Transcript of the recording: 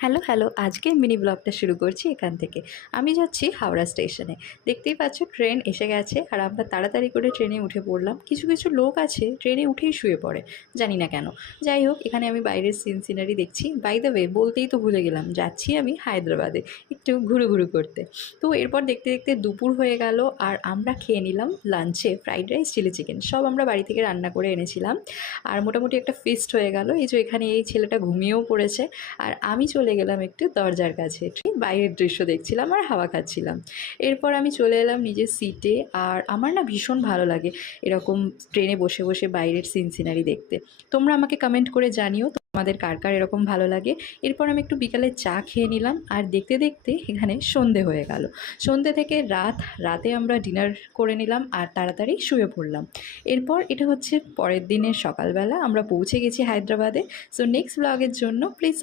Hello hello, আজকে mini ব্লগটা শুরু করছি এখান থেকে। আমি যাচ্ছি হাওড়া স্টেশনে। দেখতেই পাচ্ছ ট্রেন এসে গেছে আর আমরা তাড়াতাড়ি করে ট্রেনে উঠে পড়লাম। কিছু কিছু লোক আছে ট্রেনে উঠেই শুয়ে পড়ে, জানি না কেন। যাই হোক, এখানে আমি বাইরের সিনারি দেখছি। বাই দ্য ওয়ে, বলতেই তো ভুলে গেলাম, যাচ্ছি আমি হায়দ্রাবাদে একটু ঘুরু ঘুরু করতে। তো এরপর দেখতে দেখতে দুপুর হয়ে গেল আর আমরা খেয়ে নিলাম লাঞ্চে ফ্রাইড রাইস, চিলি চিকেন সব আমরা বাড়ি থেকে রান্না করে এনেছিলাম। আর মোটামুটি একটা ফিস্ট হয়ে গেল। এই যে এখানে এই ছেলেটা ঘুমিয়েও পড়েছে আর আমি চলে গেলাম একটু দরজার কাছে, ঠিক বাইরের দৃশ্য দেখছিলাম আর হাওয়া খাচ্ছিলাম। এরপর আমি চলে এলাম নিজের সিটে। আর আমার না ভীষণ ভালো লাগে এরকম ট্রেনে বসে বসে বাইরের সিনারি দেখতে। তোমরা আমাকে কমেন্ট করে জানিও তোমাদের কার কার এরকম ভালো লাগে। এরপর আমি একটু বিকালে চা খেয়ে নিলাম আর দেখতে দেখতে এখানে সন্ধে হয়ে গেল। সন্ধে থেকে রাতে আমরা ডিনার করে নিলাম আর তাড়াতাড়ি শুয়ে পড়লাম। এরপর এটা হচ্ছে পরের দিনের সকালবেলা, আমরা পৌঁছে গেছি হায়দ্রাবাদে। সো নেক্সট ব্লগের জন্য প্লিজ